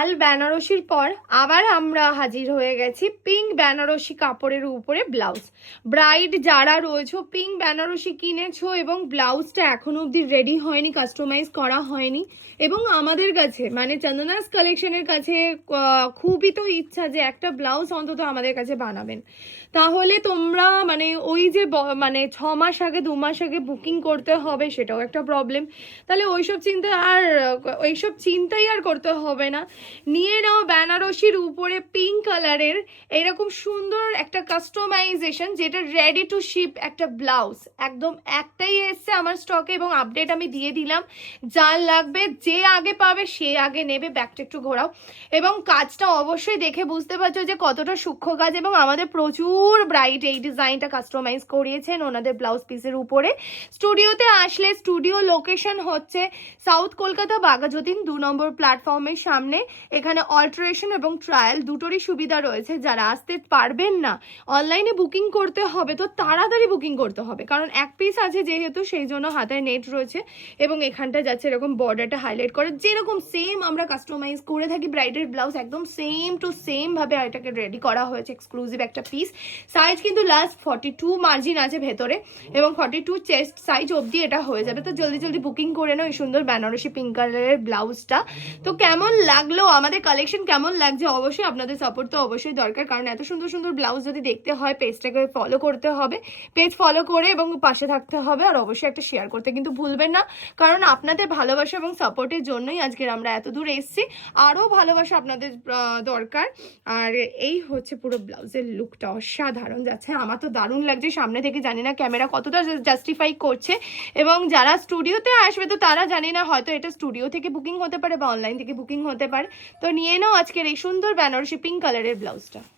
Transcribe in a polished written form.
লাল বেনারসির পর আবার আমরা হাজির হয়ে গেছি পিঙ্ক বেনারসি কাপড়ের উপরে ব্লাউজ। ব্রাইড যারা রয়েছে পিঙ্ক বেনারসি কিনেছো এবং ব্লাউজটা এখনো অবধি রেডি হয়নি, কাস্টমাইজ করা হয়নি, এবং আমাদের কাছে মানে চন্দনাস কালেকশনের কাছে খুবই তো ইচ্ছা যে একটা ব্লাউজ অন্তত আমাদের কাছে বানাবেন। তাহলে তোমরা মানে ওই যে মানে 6 মাস আগে 2 মাস আগে বুকিং করতে হবে, সেটাও একটা প্রবলেম। তাহলে ওইসব চিন্তাই আর করতে হবে না। নিয়ে নাও বেনারসির উপরে পিঙ্ক কালারের এরকম সুন্দর একটা কাস্টমাইজেশন, যেটা রেডি টু শিপ একটা ব্লাউজ। একদম একটাই এসছে আমার স্টকে এবং আপডেট আমি দিয়ে দিলাম। যার লাগবে যে আগে পাবে সে আগে নেবে। ব্যাগটা একটু ঘোরাও এবং কাজটা অবশ্যই দেখে বুঝতে পারছো যে কতটা সূক্ষ্ম কাজ, এবং আমাদের প্রচুর ব্রাইট এই ডিজাইনটা কাস্টমাইজ করিয়েছেন ওনাদের ব্লাউজ পিসের উপরে। স্টুডিওতে আসলে স্টুডিও লোকেশন হচ্ছে সাউথ কলকাতা বাঘাযতীন 2 নম্বর প্ল্যাটফর্মের সামনে। এখানে অল্টারেশন এবং ট্রায়াল দুটোরই সুবিধা রয়েছে। যারা আসতে পারবেন না, অনলাইনে বুকিং করতে হবে, তো তাড়াতাড়ি বুকিং করতে হবে, কারণ এক পিস আছে যেহেতু, সেই জন্য হাতের নেট রয়েছে এবং এখানটা যাচ্ছে এরকম বর্ডারটা হাইলাইট করে, যেরকম সেম আমরা কাস্টমাইজ করে থাকি ব্রাইডের ব্লাউজ, একদম সেম টু সেম ভাবে এটাকে রেডি করা হয়েছে। এক্সক্লুসিভ একটা পিস। সাইজ কিন্তু লাস্ট 42 মার্জিন আছে ভেতরে এবং 42 চেস্ট সাইজ অবধি এটা হয়ে যাবে। তো জলদি জলদি বুকিং করে নাও এই সুন্দর বেনারসি পিঙ্ক কালারের ব্লাউজটা। তো কেমন লাগলো আমাদের কালেকশন, কেমন লাগছে, অবশ্যই আপনাদের সাপোর্ট তো অবশ্যই দরকার, কারণ এত সুন্দর সুন্দর ব্লাউজ যদি দেখতে হয় পেজটাকে ফলো করতে হবে, পেজ ফলো করে এবং পাশে থাকতে হবে, আর অবশ্যই একটা শেয়ার করতে কিন্তু ভুলবেন না, কারণ আপনাদের ভালোবাসা এবং সাপোর্টের জন্যই আজকের আমরা এত দূর এসেছি। আরও ভালোবাসা আপনাদের দরকার। আর এই হচ্ছে পুরো ব্লাউজের লুকটা অসাধারণ যাচ্ছে, আমার তো দারুণ লাগছে সামনে থেকে। জানি না ক্যামেরা কতটা জাস্টিফাই করছে, এবং যারা স্টুডিওতে আসবে তো তারা জানি না, হয়তো এটা স্টুডিও থেকে বুকিং হতে পারে বা অনলাইন থেকে বুকিং হতে পারে। তো নিয়ে নাও আজকের এই সুন্দর বেনারসি পিঙ্ক কালারের ব্লাউজটা।